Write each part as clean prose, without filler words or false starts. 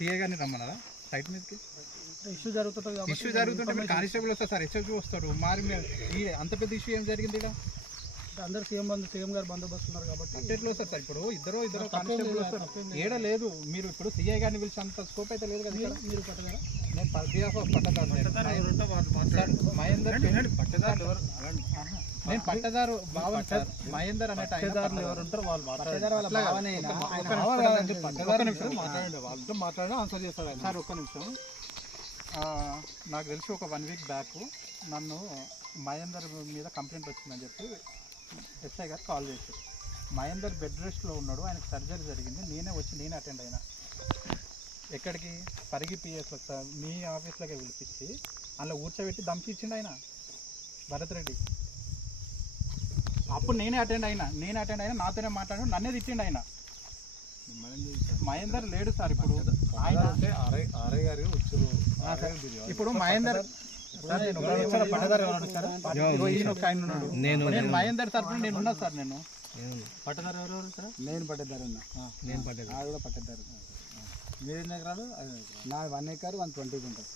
CI గారిని రమ్మన్నారా site మీదకి? Issue జరుగుతుంటే మీరు కానిస్టేబుల్ వస్తారు సార్, హెచ్ఎఫ్ వస్తారు. మరి అంత పెద్ద ఇష్యూ ఏం జరిగింది ఇక్కడ? అందరు సీఎం గారు బందోబస్తు ఉన్నారు కాబట్టి ఎట్లా వస్తారు సార్? ఇప్పుడు ఇద్దరు కానిస్టేబుల్ వస్తారు, ఏడ లేదు. మీరు ఇప్పుడు సిఐ గారిని పిలిచి అంత స్కోప్ అయితే లేదు కదా. మీరు పట్టదారా? నేను పట్టదారు మహేందర్, నేను పట్టదారు బావన్ సార్. మహేందర్ అనే ఎవరు ఉంటారు వాళ్ళు మాట్లాడినా ఆన్సర్ చేస్తాడు సార్. ఒక్క నిమిషం. నాకు తెలిసి ఒక 1 వీక్ బ్యాక్ నన్ను మహేందర్ మీద కంప్లైంట్ వచ్చిందని చెప్పి ఎస్ఐ గారు కాల్ చేశారు. మహేందర్ బెడ్ రెస్ట్లో ఉన్నాడు, ఆయనకు సర్జరీ జరిగింది. నేనే అటెండ్ అయినా. ఎక్కడికి? పరిగి పిఎస్లో సార్, మీ ఆఫీస్లోకి పిలిపించి అందులో కూర్చోబెట్టి ధమ్కి ఇచ్చిండు ఆయన భరత్ రెడ్డి. అప్పుడు నేనే అటెండ్ అయినా, నాతోనే మాట్లాడు, నన్నే తిట్టిండు ఆయన. మహేందర్ లేడు సార్ ఇప్పుడు. ఇప్పుడు మహేందర్ నేను మహేందర్ తరఫున నేను ఉన్నా సార్. నేను పట్టదారు ఎవరెవరు సార్? నేను పట్టేదారు ఉన్నా. నేను పట్టేదారు కూడా పట్టేదారు. మీరు ఎన్ని ఎకరాలు? నా 1 acre 120 ఉంటుంది.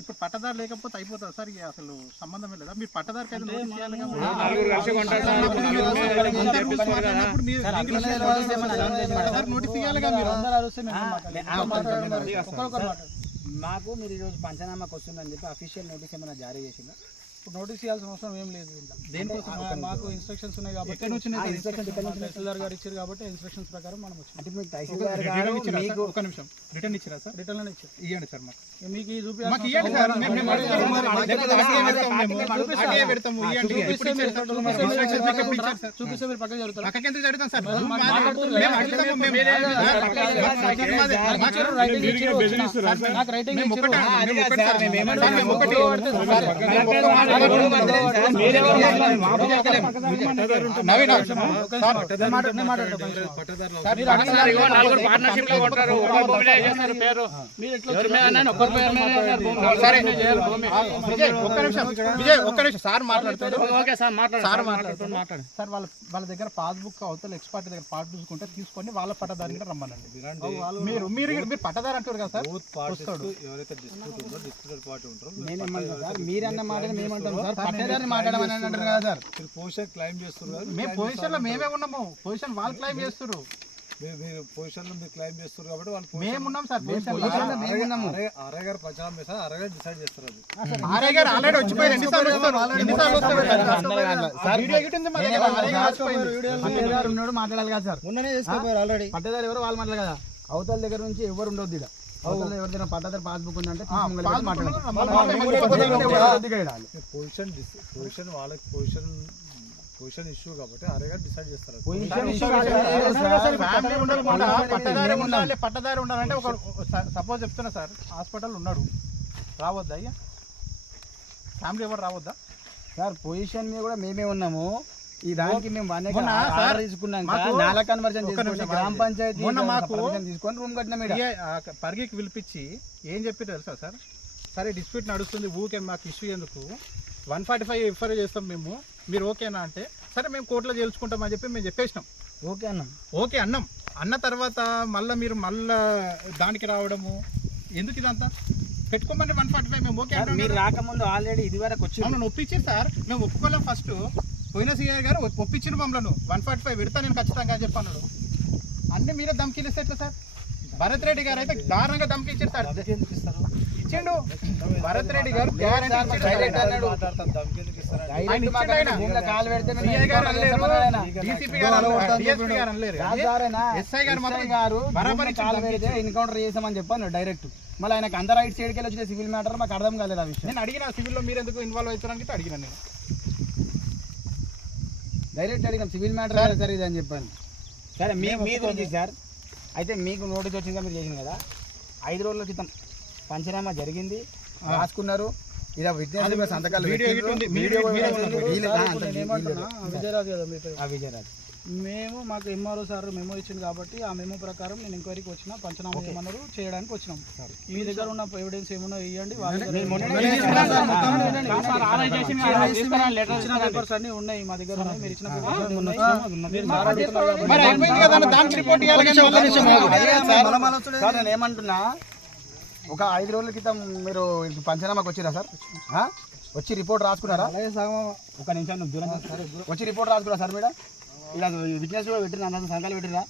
ఇప్పుడు పట్టదారు లేకపోతే అయిపోతుంది సార్. ఇక అసలు సంబంధమే లేదా? మీరు పట్టదారుకి అయితే నోటీస్ ఇవ్వాలిగా. మాకు మీరు ఈరోజు పంచనామాకి వస్తుందని చెప్పి అఫీషియల్ నోటీస్ ఏమైనా జారీ చేసిందా? నోటీస్ ఇవ్వాల్సిన అవసరం ఏం లేదు. దేనికోసం? మాకు ఇన్స్ట్రక్షన్స్ ఉన్నాయి కాబట్టి తహసీల్దార్ గారు ఇచ్చారు కాబట్టి ఇన్స్ట్రక్షన్స్ ప్రకారం మనం వచ్చాం. అంటే మీకు తహసీల్దార్ గారు ఒక నిమిషం రిటర్న్ ఇచ్చారా సార్? రిటర్న్ ఇచ్చారు. ఇవ్వండి సార్. మాకు మీకు చూపిస్తే మీరు పక్కన జరుగుతారు. నాకు రైటింగ్ సార్ వాళ్ళ దగ్గర పాస్బుక్ అవతల ఎక్స్పర్ట్ దగ్గర పాస్ చూసుకుంటే తీసుకొని వాళ్ళ పట్టదారి కూడా రమ్మనండి. మీరు పట్టదారు అంటారు కదా సార్. ఎవరైతే డిస్ప్యూట్ ఉందో డిస్ప్యూటెడ్ పార్టీ ఉంటారో నేనేమన్నా సార్, మీరన్న మాటని మేమంటాం సార్. పట్టేదారిని మాట్లాడమని అంటారు కదా సార్. మీరు పొజిషన్ క్లైమ్ చేస్తున్నారు. మేము పొజిషన్ లో మేమే ఉన్నాము. పొజిషన్ వాళ్ళు క్లైమ్ చేస్తున్నారు. మీరు పొజిషన్ లో మీరు క్లైమ్ చేస్తారు కాబట్టి వాళ్ళు మేమున్నాం సార్. ఆర్ఐ గారు ప్రచారం చేస్తారు. ఆర్ఐ గారు డిసైడ్ చేస్తారు. అది ఆర్ఐ గారు ఆల్రెడీ వచ్చిపోయారు. ఉన్నాడు మాట్లాడాలి కదా సార్. మొన్ననే చేసుకోపోయారు ఆల్రెడీ. పట్టేదారు ఎవరు వాళ్ళు మాట్లాడాలి కదా. అవతల దగ్గర నుంచి ఎవరు ఉండొద్దు. ఇక్కడ అవతల ఎవరిదైనా పట్టదారు పాస్బుక్ ఉందంటే పొజిషన్ వాళ్ళకి పొజిషన్ ఇష్యూ కాబట్టి ఆర్ఐ గారు డిసైడ్ చేస్తారు. పట్టదారి ఉండాలంటే ఒక సపోజ్ చెప్తున్నా సార్, హాస్పిటల్ ఉన్నాడు, రావద్దా అయ్యా? ఫ్యామిలీ ఎవరు రావద్దా సార్? పొజిషన్ మీద కూడా మేమే ఉన్నాము. ఈ దానికి మేము తీసుకున్నాం. గ్రామ పంచాయతీ తీసుకొని రూమ్ కట్టిన పరిగికి పిలిపించి ఏం చెప్పి తెలుసా సార్? సరే డిస్ప్యూట్ నడుస్తుంది, ఊకే మాకు ఇష్యూ ఎందుకు, 145 ఎఫ్ఐఆర్ చేస్తాం మేము, మీరు ఓకేనా అంటే సరే మేము కోర్టులో చేల్చుకుంటాం అని చెప్పి మేము చెప్పేసినాం. ఓకే అన్నాం. అన్న తర్వాత మీరు మళ్ళా దానికి రావడము ఎందుకు? ఇదంతా పెట్టుకోమని 145 మేము ఓకే మీరు రాకముందు ఆల్రెడీ ఇది వరకు వచ్చి మమ్మల్ని ఒప్పించారు సార్. మేము ఒప్పుకోలేం. ఫస్ట్ పోయిన సీఐ గారు ఒప్పించిన మమ్మల్ని 145 పెడతా నేను ఖచ్చితంగా అని చెప్పన్నాడు. అన్ని మీరే ధమ్కీలు ఇస్తే ఎట్లా సార్? భరత్ రెడ్డి గారు అయితే దారుణంగా ధమ్కి ఇచ్చారు సార్. ఇచ్చిండు భరత్ రెడ్డి గారు. ఎన్కౌంటర్ చేసామని చెప్పాను డైరెక్ట్. మళ్ళీ ఆయనకు అంత రైట్ సైడ్కి వెళ్ళి వచ్చిన సివిల్ మ్యాటర్ మాకు అర్థం కాలేదు. ఆ విషయం నేను అడిగిన సివిల్లో మీరు ఎందుకు ఇన్వాల్వ్ అవుతారని అడిగినా. నేను డైరెక్ట్ అడిగాం సివిల్ మ్యాటర్ సార్ ఇది అని చెప్పాను. సరే మీ గురించి సార్ అయితే మీకు నోటీస్ వచ్చిందా? మీరు చేసింది కదా 5 రోజుల క్రితం పంచనామా జరిగింది, రాసుకున్నారు. ఇలా సంతకాలు విజయరాజు మేము మాకు ఎంఆర్ఓ సార్ మెమో ఇచ్చింది కాబట్టి ఆ మెమో ప్రకారం నేను ఎంక్వైరీకి వచ్చిన పంచనామా ఏమన్నారు చేయడానికి వచ్చినాం. మీ దగ్గర ఉన్న ఎవిడెన్స్ ఏమన్నా ఇవ్వండి. పేపర్స్ అన్ని ఉన్నాయి మా దగ్గర ఉన్నాయి. మీరు ఇచ్చిన పేపర్స్ ఉన్నాయి. నేను ఏమంటున్నా, ఒక 5 రోజుల క్రితం మీరు పంచనామాకి వచ్చిరా సార్? వచ్చి రిపోర్ట్ రాసుకున్నారా? ఒక నిమిషం దూరం వచ్చి రిపోర్ట్ రాసుకురా సార్? మేడం ఇలా విట్నెస్ కూడా పెట్టిన అందరూ సంతకాలు పెట్టిరా?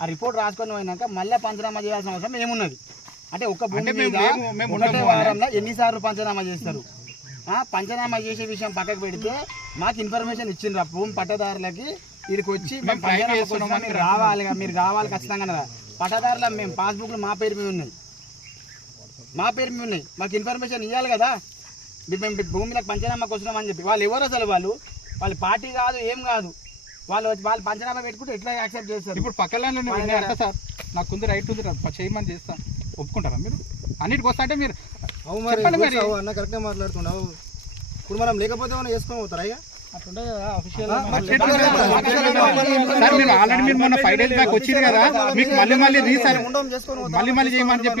ఆ రిపోర్ట్ రాసుకొని పోయినాక మళ్ళీ పంచనామా చేయాల్సిన అవసరం ఏమున్నది? అంటే ఒక భూమి మీద ఒకటే వారంలో ఎన్నిసార్లు పంచనామా చేస్తారు? పంచనామా చేసే విషయం పక్కకు పెడితే మాకు ఇన్ఫర్మేషన్ ఇచ్చిండ్రు భూమి పట్టదారులకి వీడికి వచ్చి మీరు రావాలి, మీరు కావాలి ఖచ్చితంగా కదా. పట్టదారుల మేము పాస్బుక్లు మా పేరు మీద ఉన్నాయి, మాకు ఇన్ఫర్మేషన్ ఇవ్వాలి కదా. మేము భూమిలకు పంచనామాకి వస్తున్నామని చెప్పి వాళ్ళు ఎవరు అసలు? వాళ్ళు పార్టీ కాదు, ఏం కాదు. వాళ్ళు పంచనామా పెట్టుకుంటే ఎట్లా యాక్సెప్ట్ చేస్తారు? ఇప్పుడు పక్క ల్యాండ్లో సార్ నాకు ఉంది, రైట్ ఉంది, చేయమని చేస్తా, ఒప్పుకుంటారా మీరు? అన్నిటికి వస్తా అంటే మీరు అన్న కరెక్ట్గా మాట్లాడుతున్నావు. ఇప్పుడు మనం లేకపోతే మనం వేసుకొని పోతారా? ఇక అట్లుండే కదా అఫీషియల్. సార్ మీరు ఆల్రెడీ మీరు మొన్న 5 days బ్యాక్ వచ్చింది కదా, మీకు మళ్ళీ రీసార్ మళ్ళీ చేయమని చెప్పి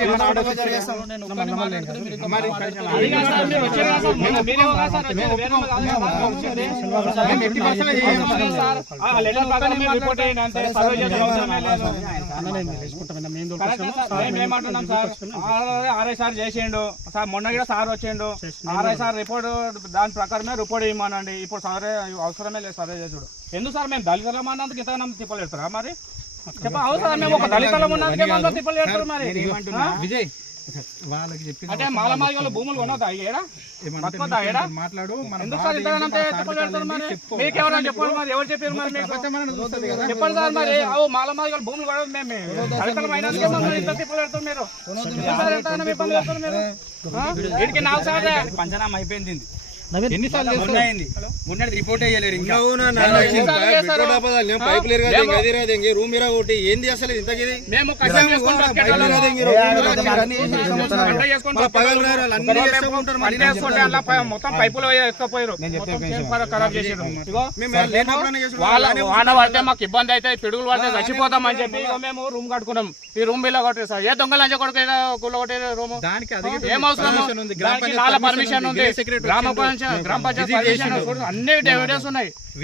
ఆర్ఐసార్ చేసిండు సార్, మొన్న కూడా సార్ వచ్చిండు. ఆర్ఐసార్ రిపోర్ట్ దాని ప్రకారమే రిపోర్ట్ ఇవ్వమనండి. ఇప్పుడు సారే అవసరమే లేదు సర్వే చేసుడు. ఎందుకు సార్ మేము దళితులం అన్నందుకు ఇంతగా తిప్పలు పెడతారా? మరి చెప్ప అవసరం, మేము ఒక దళితులం ఉన్నందుకే తిప్పలు పెడతారు. మరి విజయ్ వాళ్ళకి చెప్పి అంటే మాలమాదిగల భూములు కొనొద్దా? మాట్లాడు. ఎందుకు సార్ ఇంతగా తిప్పలు పెడతారు? మరి మీకెవరైనా చెప్పండి, మరి ఎవరు చెప్పారు? మరి చెప్పండి సార్. మరి అవు మాలమాదిగల భూములు కూడా మేము దళితులం అయినందుకే ఇంత తిప్పలు పెడతారు. మీరు వీడికి 4 సార్లు పంచనామా అయిపోయింది. ఎన్నిసార్లు మొన్నటి రిపోర్ట్ అయ్యలేరు ఇంకా. రూమ్ ఒకటి ఏంది అసలు ఇంతకి? మేము మొత్తం పైపులు ఎత్తుకపోయారు, ఖరాబ్ చేసారు. వాన పడితే మాకు ఇబ్బంది అయితే, పిడుగులు పడితే చచ్చిపోతాం అని చెప్పి మేము రూమ్ కట్టుకున్నాం. ఈ రూమ్ బిల్లు కొట్టారు సార్. ఏ దొంగలు అంచె కొడుకు కొట్టే రూమ్ ఏం అవసరం? పర్మిషన్ ఉంది, గ్రామ పంచాయతీ అన్ని ఎవిడెన్స్ ఉన్నాయి.